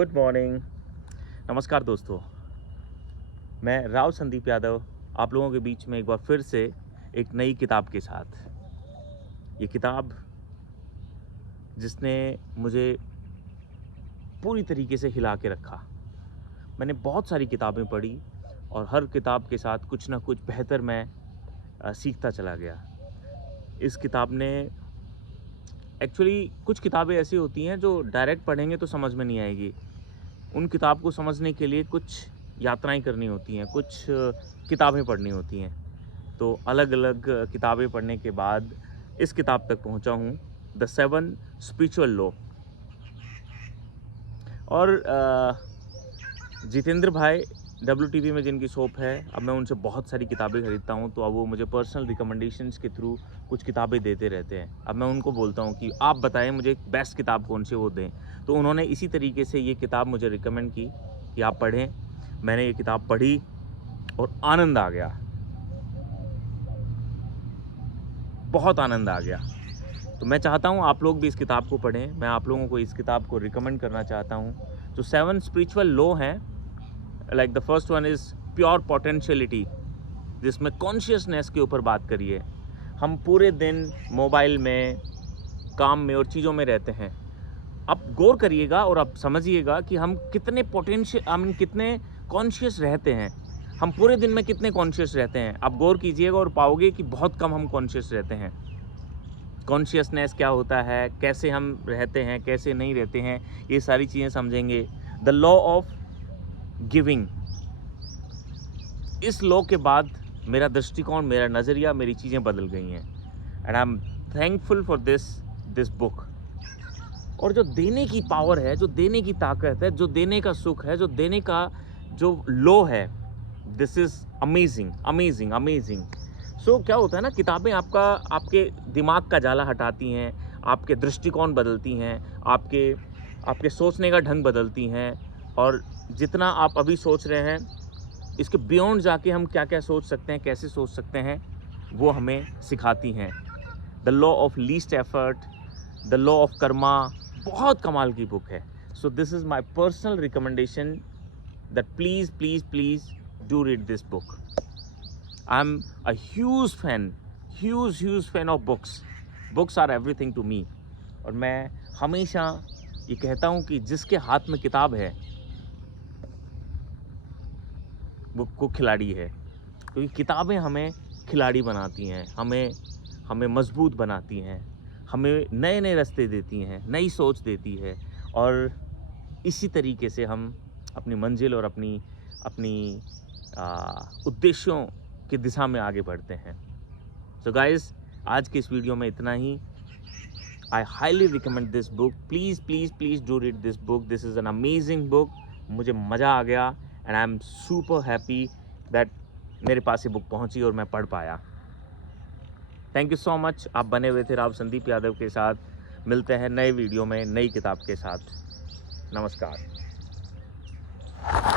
Good morning. नमस्कार दोस्तों, मैं राव संदीप यादव आप लोगों के बीच में एक बार फिर से एक नई किताब के साथ। ये किताब जिसने मुझे पूरी तरीके से हिला के रखा। मैंने बहुत सारी किताबें पढ़ी और हर किताब के साथ कुछ ना कुछ बेहतर मैं सीखता चला गया। इस किताब ने एक्चुअली कुछ किताबें ऐसी होती हैं जो डायरेक्ट पढ़ेंगे तो समझ में नहीं आएगी। उन किताब को समझने के लिए कुछ यात्राएं करनी होती हैं, कुछ किताबें पढ़नी होती हैं। तो अलग-अलग किताबें पढ़ने के बाद इस किताब तक पहुंचा हूं, द 7 स्पिरिचुअल लॉ। और जितेंद्र भाई WTV में जिनकी शॉप है, अब मैं उनसे बहुत सारी किताबें खरीदता हूं, तो अब वो मुझे पर्सनल रिकमेंडेशंस के थ्रू कुछ किताबें देते रहते हैं। अब मैं उनको बोलता हूं कि आप बताएं मुझे बेस्ट किताब कौन सी, वो दें। तो उन्होंने इसी तरीके से ये किताब मुझे रिकमेंड की कि आप पढ़ें। मैंने ये किताब पढ़ी और आनंद आ गया, बहुत आनंद आ गया। तो मैं चाहता हूँ आप लोग भी इस किताब को पढ़ें। मैं आप लोगों को इस किताब को रिकमेंड करना चाहता हूँ। जो 7 स्पिरिचुअल लॉ हैं, like the first one is pure potentiality, जिसमें कॉन्शियसनेस के ऊपर बात करिए। हम पूरे दिन मोबाइल में, काम में और चीज़ों में रहते हैं। आप गौर करिएगा और आप समझिएगा कि हम कितने कितने कॉन्शियस रहते हैं। हम पूरे दिन में कितने कॉन्शियस रहते हैं, आप गौर कीजिएगा और पाओगे कि बहुत कम हम कॉन्शियस रहते हैं। कॉन्शियसनेस क्या होता है, कैसे हम रहते हैं, कैसे नहीं रहते हैं, ये सारी चीज़ें समझेंगे। द लॉ ऑफ गिविंग, इस लॉ के बाद मेरा दृष्टिकोण, मेरा नज़रिया, मेरी चीज़ें बदल गई हैं। And I am thankful for this book. और जो देने की पावर है, जो देने की ताकत है, जो देने का सुख है, जो देने का जो लॉ है, this is amazing amazing amazing. So क्या होता है ना, किताबें आपके दिमाग का जाला हटाती हैं, आपके दृष्टिकोण बदलती हैं, आपके सोचने का ढंग बदलती हैं। और जितना आप अभी सोच रहे हैं, इसके बियॉन्ड जाके हम क्या क्या सोच सकते हैं, कैसे सोच सकते हैं, वो हमें सिखाती हैं। The law of least effort, the law of karma, बहुत कमाल की बुक है। So this is my personal recommendation that please please please do read this book. I am a huge fan of books. Books are everything to me. और मैं हमेशा ये कहता हूँ कि जिसके हाथ में किताब है वो खिलाड़ी है। क्योंकि किताबें हमें खिलाड़ी बनाती हैं, हमें मजबूत बनाती हैं, हमें नए नए रास्ते देती हैं, नई सोच देती है। और इसी तरीके से हम अपनी मंजिल और अपनी अपनी उद्देश्यों की दिशा में आगे बढ़ते हैं। सो गाइस, आज के इस वीडियो में इतना ही। I highly recommend this book. Please please please do read this book. This is an amazing book. मुझे मज़ा आ गया and I am super happy that मेरे पास ये बुक पहुंची और मैं पढ़ पाया। Thank you so much. आप बने हुए थे राव संदीप यादव के साथ। मिलते हैं नए वीडियो में नई किताब के साथ। नमस्कार।